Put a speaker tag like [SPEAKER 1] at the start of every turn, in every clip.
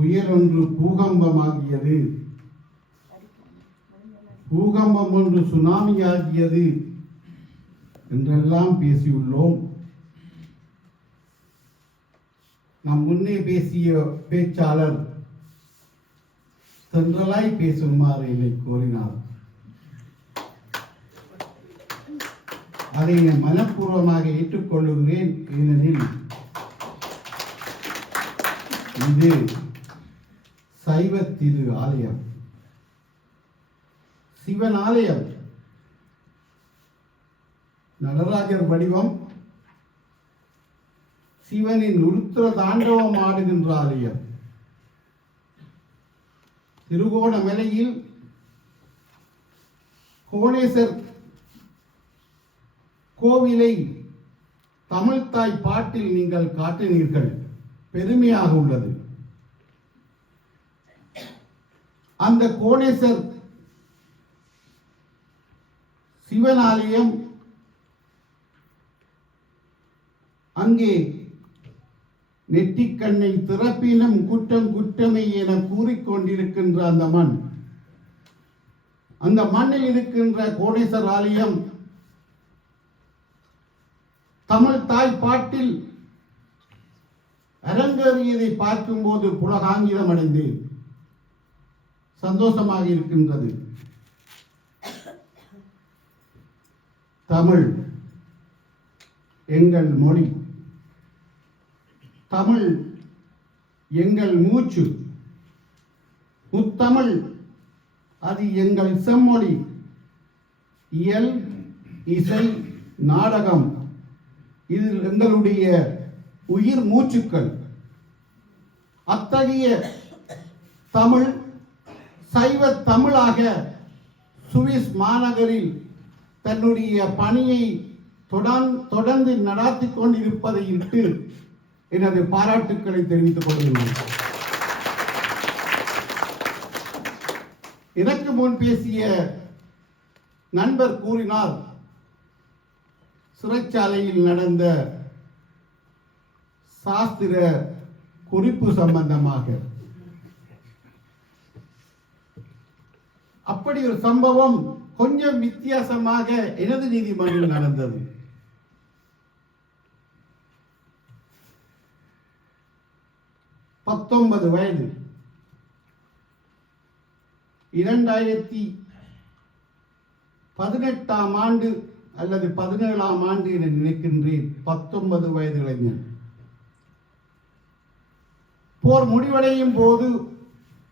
[SPEAKER 1] புயல் ஒன்று பூகம்பமாகியது. பூகம்பம் ஒன்று சுனாமி ஆகியது என்றெல்லாம் பேசியுள்ளோம். நம் முன்னே பேசிய பேச்சாளர் சென்றலாய் பேசுமாறு என்னை கோரினார். அதை நான் மனப்பூர்வமாக ஏற்றுக்கொள்ளுகிறேன் ஏனெனில் இது சைவ திரு ஆலயம். சிவன் ஆலயம். நடராஜர் வடிவம். சிவனின் உருத்திர தாண்டவம் ஆடுகின்ற ஆலயம். திருகோணமலையில் கோணேசர் கோவிலை தமிழ்த்தாய் பாட்டில் நீங்கள் காட்டினீர்கள். பெருமையாக உள்ளது. அந்த கோணேசர் சிவன் ஆலயம் அங்கே நெட்டிக்கண்ணை திறப்பினும் குற்றம் குற்றமே என கூறிக்கொண்டிருக்கின்ற அந்த மண். அந்த மண்ணில் இருக்கின்ற கோடேஸ்வர் ஆலயம் தமிழ் தாய் பாட்டில் அரங்கேறியதை பார்க்கும்போது புலகாங்கிதம் அடைந்தேன். சந்தோஷமாக இருக்கின்றது. தமிழ் எங்கள் மொழி. தமிழ் எங்கள் மூச்சு. முத்தமிழ் அது எங்கள் செம்மொழி. இயல் இசை நாடகம். இது எங்களுடைய உயிர் மூச்சுக்கள். அத்தகைய தமிழ் சைவ தமிழாக சுவிஸ் மாநகரில் தன்னுடைய பணியை தொடர்ந்து தொடர்ந்து நடாத்தி கொண்டிருப்பதை இட்டு எனது பாராட்டுக்களை தெரிவித்துக் கொள்கிறேன் எனக்கு முன் பேசிய நண்பர் கூறினார் சிறைச்சாலையில் நடந்த சாஸ்திர குறிப்பு சம்பந்தமாக அப்படி ஒரு சம்பவம் கொஞ்சம் வித்தியாசமாக எனது நீதிமன்றம் நடந்தது. பத்தொன்பது வயது. இரண்டாயிரத்தி பதினெட்டாம் ஆண்டு அல்லது பதினேழாம் ஆண்டு என நினைக்கின்றேன். பத்தொன்பது வயது இளைஞன் போர் முடிவடையும் போது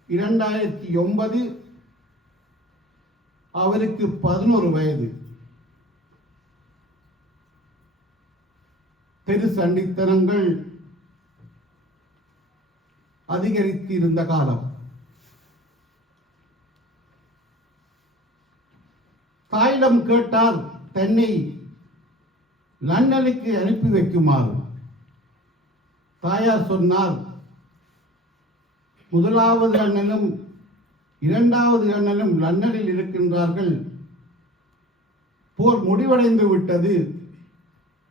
[SPEAKER 1] இரண்டாயிரத்தி ஒன்பது அவருக்கு பதினோரு வயது. தெரு சண்டித்தனங்கள் அதிகரித்து இருந்த காலம். தாயிடம் கேட்டால் தன்னை லண்டனுக்கு அனுப்பி வைக்குமாறு. தாயார் சொன்னார் முதலாவது அண்ணனும் இரண்டாவது அண்ணனும் லண்டனில் இருக்கின்றார்கள். போர் முடிவடைந்து விட்டது.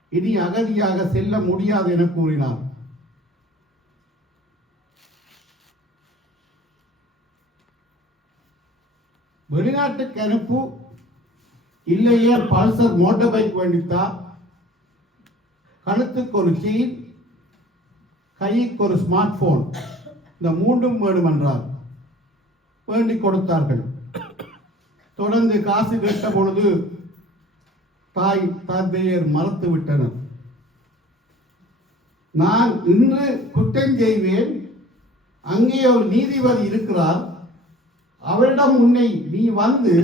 [SPEAKER 1] இனி அகதியாக செல்ல முடியாது என கூறினார். வெளிநாட்டுக்கு அனுப்பு. இல்லையே பல்சர் மோட்டார் பைக் வேண்டித்தா. கழுத்துக்கு ஒரு செயின் கைக்கு ஒரு ஸ்மார்ட் போன் இந்த மூன்றும் வேணும் என்றார் வேண்டி கொடுத்தார்கள். தொடர்ந்து காசு கேட்ட பொழுது தாய் தந்தையர் மறுத்து விட்டனர். நான் இன்று குற்றம் செய்வேன். அங்கே ஒரு நீதிபதி இருக்கிறார். அவரிடம் உன்னை நீ வந்து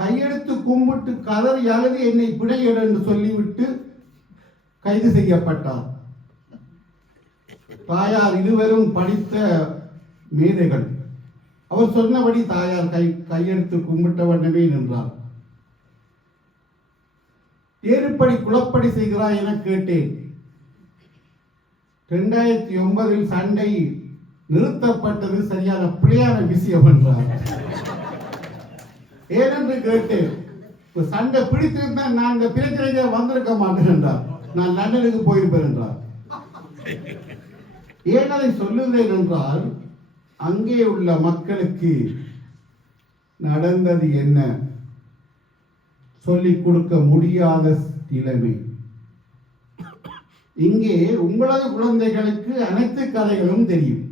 [SPEAKER 1] கையெடுத்து கும்பிட்டு கதறி அழுது என்னை பிணையிடு என்று சொல்லிவிட்டு கைது செய்யப்பட்டார். தாயார் இருவரும் படித்த மேதைகள். அவர் சொன்னபடி தாயார் கை கையெடுத்து கும்பிட்ட வண்ணமே நின்றார் ஏறுப்படி குளப்படி செய்கிறாய் என கேட்டேன். இரண்டாயிரத்தி ஒன்பதில் சண்டை நிறுத்தப்பட்டது சரியான பிள்ளையான விஷயம் என்றார். ஏனென்று கேட்டேன். சண்டை பிடித்திருந்தால் நான் இந்த பிரச்சனைக்கு வந்திருக்க மாட்டேன் என்றார். நான் லண்டனுக்கு போயிருப்பேன் என்றார். ஏன் அதை சொல்லுகிறேன் என்றால் அங்கே உள்ள மக்களுக்கு நடந்தது என்ன? சொல்லிக் கொடுக்க முடியாத நிலைமை. இங்கே உங்களது குழந்தைகளுக்கு அனைத்து கதைகளும் தெரியும்.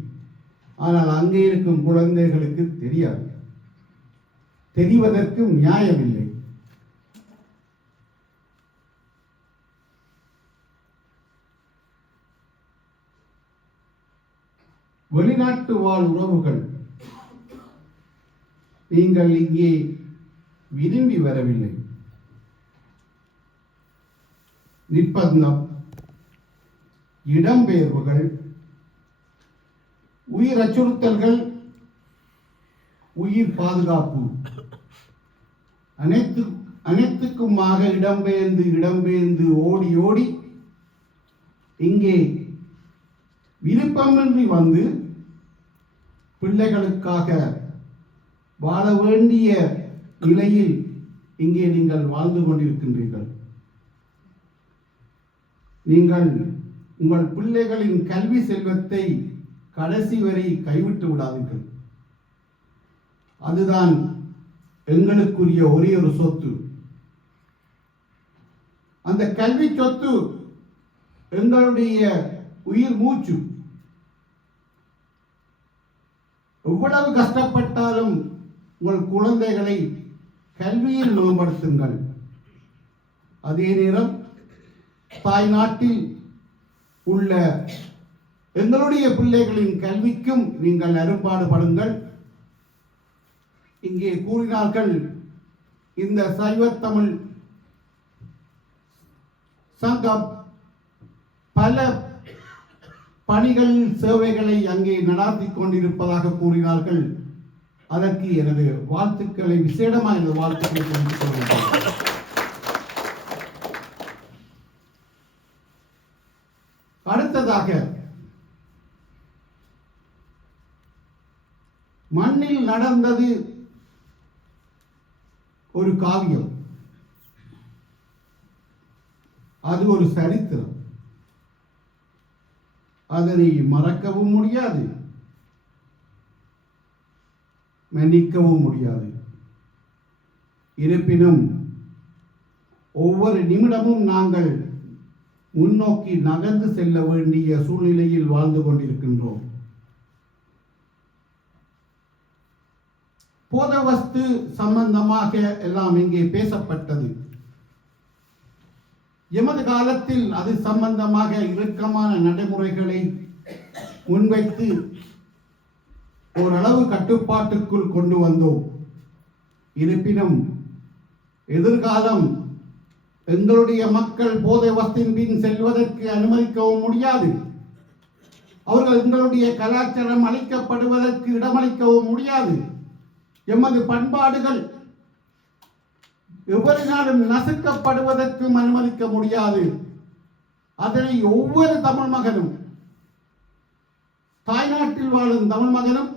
[SPEAKER 1] ஆனால் அங்கே இருக்கும் குழந்தைகளுக்கு தெரியாது. தெரிவதற்கு நியாயமில்லை. வெளிநாட்டு வாழ் உறவுகள். நீங்கள் இங்கே விரும்பி வரவில்லை. நிர்பந்தம். இடம்பெயர்வுகள். உயிர் அச்சுறுத்தல்கள். உயிர் பாதுகாப்பு. அனைத்து அனைத்துக்குமாக இடம்பெயர்ந்து இடம்பெயர்ந்து ஓடி ஓடி இங்கே விருப்பமின்றி வந்து பிள்ளைகளுக்காக வாழ வேண்டிய நிலையில் இங்கே நீங்கள் வாழ்ந்து கொண்டிருக்கின்றீர்கள். நீங்கள் உங்கள் பிள்ளைகளின் கல்வி செல்வத்தை கடைசி வரை கைவிட்டு விடாதீர்கள். அதுதான் எங்களுக்குரிய ஒரே ஒரு சொத்து. அந்த கல்வி சொத்து எங்களுடைய உயிர் மூச்சு. எவ்வளவு கஷ்டப்பட்டாலும் உங்கள் குழந்தைகளை கல்வியில் மேம்படுத்துங்கள். அதே நேரம் தாய் நாட்டில் உள்ள எங்களுடைய பிள்ளைகளின் கல்விக்கும் நீங்கள் அரும்பாடுபடுங்கள் இங்கே கூறினார்கள் இந்த சைவத்தமிழ் சங்கம் பல பணிகள் சேவைகளை அங்கே நடாத்தி கொண்டிருப்பதாக கூறினார்கள். அதற்கு எனது வாழ்த்துக்களை விசேடமாக எனது வாழ்த்துக்களை தெரிவித்துக் கொள்கிறேன் அடுத்ததாக மண்ணில் நடந்தது ஒரு காவியம். அது ஒரு சரித்திரம். அதனை மறக்கவும் முடியாது. மன்னிக்கவும் முடியாது. இருப்பினும் ஒவ்வொரு நிமிடமும் நாங்கள் முன்னோக்கி நகர்ந்து செல்ல வேண்டிய சூழ்நிலையில் வாழ்ந்து கொண்டிருக்கின்றோம். போதவஸ்து சம்பந்தமாக எல்லாம் இங்கே பேசப்பட்டது. எமது காலத்தில் அது சம்பந்தமாக இறுக்கமான நடைமுறைகளை முன்வைத்து ஓரளவு கட்டுப்பாட்டுக்குள் கொண்டு வந்தோம். இருப்பினும் எதிர்காலம் எங்களுடைய மக்கள் போதை வஸ்தின் பின் செல்வதற்கு அனுமதிக்கவும் முடியாது. அவர்கள் எங்களுடைய கலாச்சாரம் அளிக்கப்படுவதற்கு இடமளிக்கவும் முடியாது. எமது பண்பாடுகள் எவரினாலும் நசுக்கப்படுவதற்கும் அனுமதிக்க முடியாது. அதனை ஒவ்வொரு தமிழ் மகனும் தாய்நாட்டில் வாழும் தமிழ் மகனும்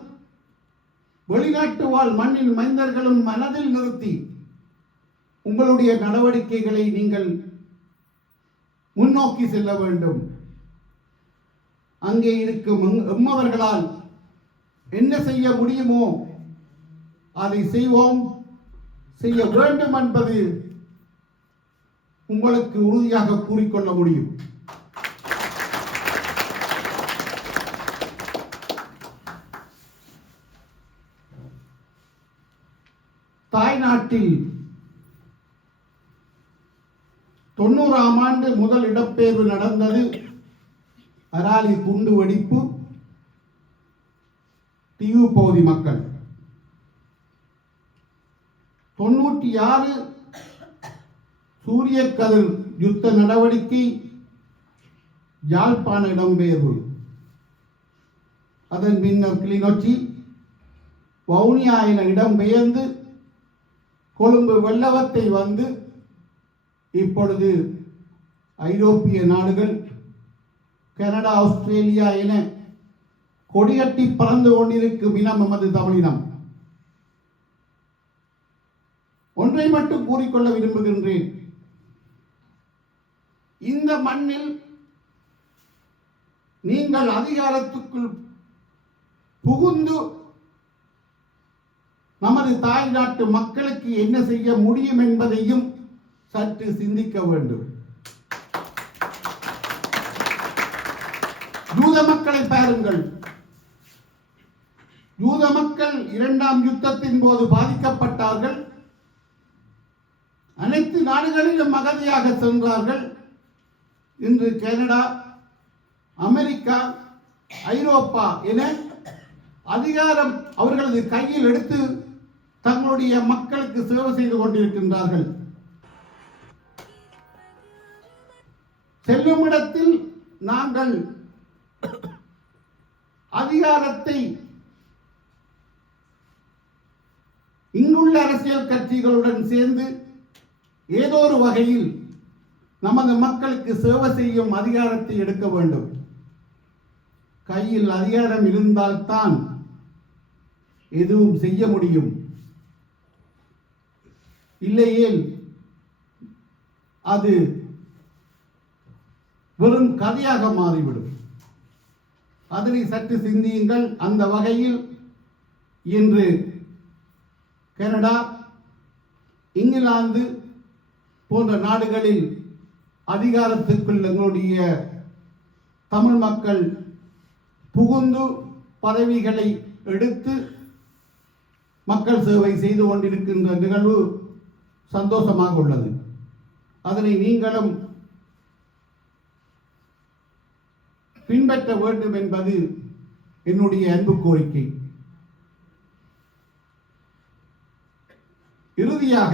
[SPEAKER 1] வெளிநாட்டு வாழ் மண்ணின் மைந்தர்களும் மனதில் நிறுத்தி உங்களுடைய நடவடிக்கைகளை நீங்கள் முன்னோக்கி செல்ல வேண்டும். அங்கே இருக்கும் எம்மவர்களால் என்ன செய்ய முடியுமோ அதை செய்வோம். செய்ய வேண்டும் என்பது உங்களுக்கு உறுதியாக கூறிக்கொள்ள முடியும். தாய்நாட்டில் தொண்ணூறாம் ஆண்டு முதல் இடப்பெயர்வு நடந்தது அராலி குண்டு வெடிப்பு தீவு பகுதி மக்கள். தொண்ணூற்றி ஆறு சூரிய கதிர் யுத்த நடவடிக்கை யாழ்ப்பாண இடம்பெயர்வு. அதன் பின்னர் கிளிநொச்சி வவுனியா என இடம்பெயர்ந்து கொழும்பு வெள்ளவத்தை வந்து இப்பொழுது ஐரோப்பிய நாடுகள் கனடா ஆஸ்திரேலியா என கொடிகட்டி பறந்து கொண்டிருக்கும் இனம் எமது தமிழினம். ஒன்றை மட்டும் கூறிக்கொள்ள விரும்புகின்றேன். இந்த மண்ணில் நீங்கள் அதிகாரத்துக்குள் புகுந்து நமது தாய் நாட்டு மக்களுக்கு என்ன செய்ய முடியும் என்பதையும் சற்று சிந்திக்க வேண்டும். யூத மக்களை பாருங்கள். யூத மக்கள் இரண்டாம் யுத்தத்தின் போது பாதிக்கப்பட்டார்கள். அனைத்து நாடுகளிலும் அகதியாக சென்றார்கள். இன்று கனடா அமெரிக்கா ஐரோப்பா என அதிகாரம் அவர்களது கையில் எடுத்து தங்களுடைய மக்களுக்கு சேவை செய்து கொண்டிருக்கின்றார்கள். செல்லும் இடத்தில் நாங்கள் அதிகாரத்தை இங்குள்ள அரசியல் கட்சிகளுடன் சேர்ந்து ஏதோ ஒரு வகையில் நமது மக்களுக்கு சேவை செய்யும் அதிகாரத்தை எடுக்க வேண்டும். கையில் அதிகாரம் இருந்தால்தான் எதுவும் செய்ய முடியும். இல்லையேல் அது வெறும் கதையாக மாறிவிடும். அதனை சற்று சிந்தியுங்கள். அந்த வகையில் இன்று கனடா இங்கிலாந்து போன்ற நாடுகளில் அதிகாரத்திற்குள் எங்களுடைய தமிழ் மக்கள் புகுந்து பதவிகளை எடுத்து மக்கள் சேவை செய்து கொண்டிருக்கின்ற நிகழ்வு சந்தோஷமாக உள்ளது. அதனை நீங்களும் பின்பற்ற வேண்டும் என்பது என்னுடைய அன்பு கோரிக்கை. இறுதியாக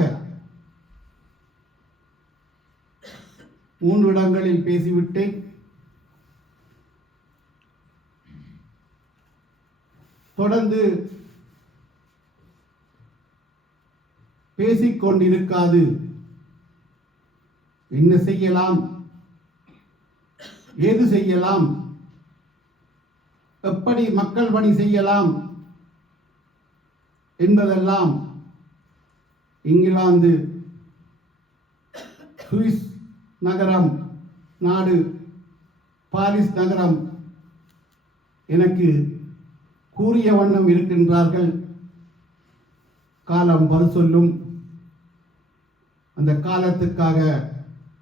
[SPEAKER 1] மூன்று இடங்களில் பேசிவிட்டேன். தொடர்ந்து பேசிக்கொண்டிருக்காது. என்ன செய்யலாம்? ஏது செய்யலாம்? எப்படி மக்கள் பணி செய்யலாம்? என்பதெல்லாம் இங்கிலாந்து சுவிஸ் நகரம் நாடு பாரிஸ் நகரம். எனக்கு கூறிய வண்ணம் இருக்கின்றார்கள். காலம் பல் சொல்லும். அந்த காலத்துக்காக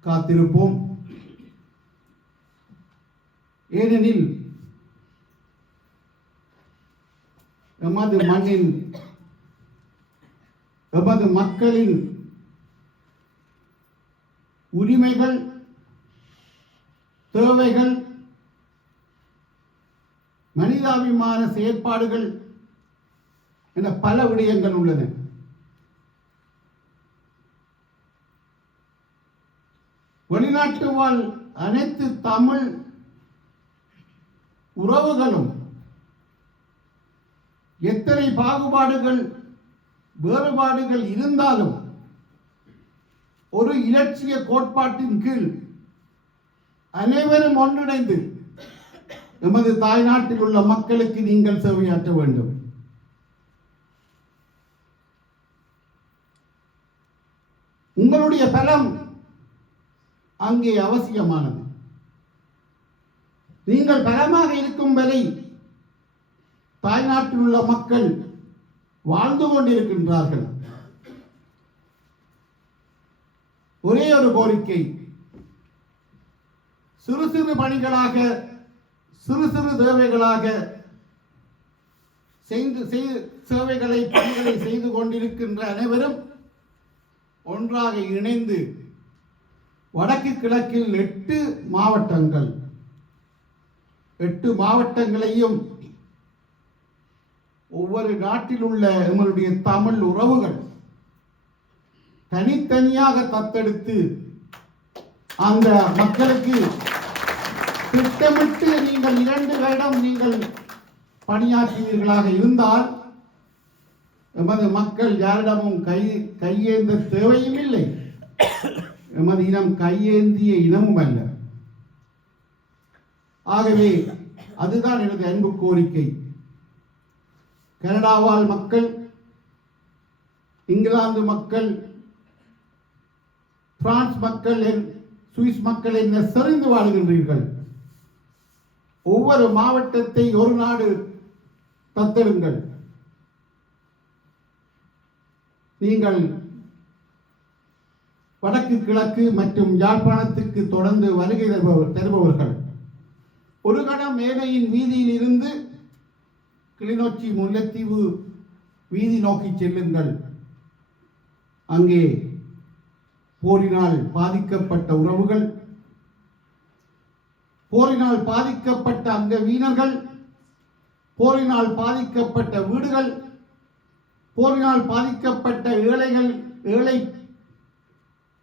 [SPEAKER 1] காத்திருப்போம். ஏனெனில் எமது மண்ணின் எமது மக்களின் உரிமைகள் தேவைகள் மனிதாபிமான செயற்பாடுகள் என பல விடயங்கள் உள்ளன. வெளிநாட்டு வாழ் அனைத்து தமிழ் உறவுகளும் எத்தனை பாகுபாடுகள் வேறுபாடுகள் இருந்தாலும் ஒரு இலட்சிய கோட்பாட்டின் கீழ் அனைவரும் ஒன்றிணைந்து எமது தாய்நாட்டில் உள்ள மக்களுக்கு நீங்கள் சேவையாற்ற வேண்டும். உங்களுடைய பலம் அங்கே அவசியமானது. நீங்கள் பலமாக இருக்கும் வரை தாய்நாட்டில் உள்ள மக்கள் வாழ்ந்து கொண்டிருக்கின்றார்கள். ஒரே ஒரு கோரிக்கை. சிறு சிறு பணிகளாக சிறு சிறு தேவைகளாக செய்து செய்து சேவைகளை பணிகளை செய்து கொண்டிருக்கின்ற அனைவரும் ஒன்றாக இணைந்து வடக்கு கிழக்கில் எட்டு மாவட்டங்கள். எட்டு மாவட்டங்களையும் ஒவ்வொரு நாட்டில் உள்ள எங்களுடைய தமிழ் உறவுகள் தனித்தனியாக தத்தெடுத்து அந்த மக்களுக்கு திட்டமிட்டு நீங்கள் இரண்டு வருடம் நீங்கள் பணியாற்றுவீர்களாக இருந்தால் எமது மக்கள் யாரிடமும் கை கையேந்த தேவையும் இல்லை. எமது இனம் கையேந்திய இனமும் அல்ல. ஆகவே அதுதான் எனது அன்பு கோரிக்கை. கனடாவால் மக்கள் இங்கிலாந்து மக்கள் பிரான்ஸ் மக்கள் என் சுவிஸ் மக்கள் என்ன செறிந்து வாழ்கின்றீர்கள். ஒவ்வொரு மாவட்டத்தை ஒரு நாடு தத்தெடுங்கள். நீங்கள் வடக்கு கிழக்கு மற்றும் யாழ்ப்பாணத்துக்கு தொடர்ந்து வருகை தருபவர் தருபவர்கள். ஒரு கணம் மேடையின் வீதியில் இருந்து கிளிநொச்சி முல்லைத்தீவு வீதி நோக்கி செல்லுங்கள். அங்கே போரினால் பாதிக்கப்பட்ட உறவுகள் போரினால் பாதிக்கப்பட்ட அங்க வீணர்கள் போரினால் பாதிக்கப்பட்ட வீடுகள் போரினால் பாதிக்கப்பட்ட ஏழைகள் ஏழை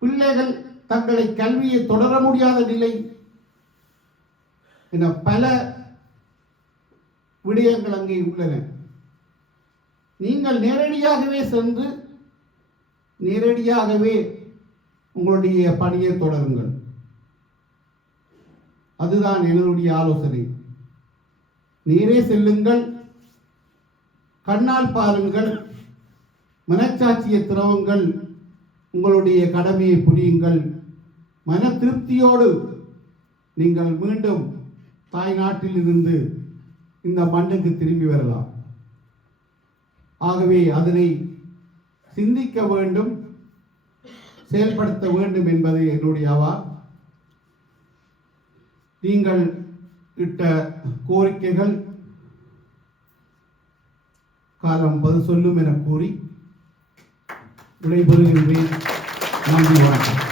[SPEAKER 1] பிள்ளைகள் தங்களை கல்வியை தொடர முடியாத நிலை. என பல விடயங்கள் அங்கே உள்ளன. நீங்கள் நேரடியாகவே சென்று நேரடியாகவே உங்களுடைய பணியை தொடருங்கள். அதுதான் என்னுடைய ஆலோசனை. நீரே செல்லுங்கள் கண்ணால் பாருங்கள் மனச்சாட்சியை திறவுங்கள் உங்களுடைய கடமையை புரியுங்கள். மன திருப்தியோடு நீங்கள் மீண்டும் தாய் நாட்டில் இருந்து இந்த மண்ணுக்கு திரும்பி வரலாம். ஆகவே அதனை சிந்திக்க வேண்டும். செயல்படுத்த வேண்டும் என்பது என்னுடைய அவா நீங்கள் இட்ட கோரிக்கைகள் காலம் பதில் சொல்லும் என கூறி விடைபெறுகின்றேன் நன்றி வணக்கம்.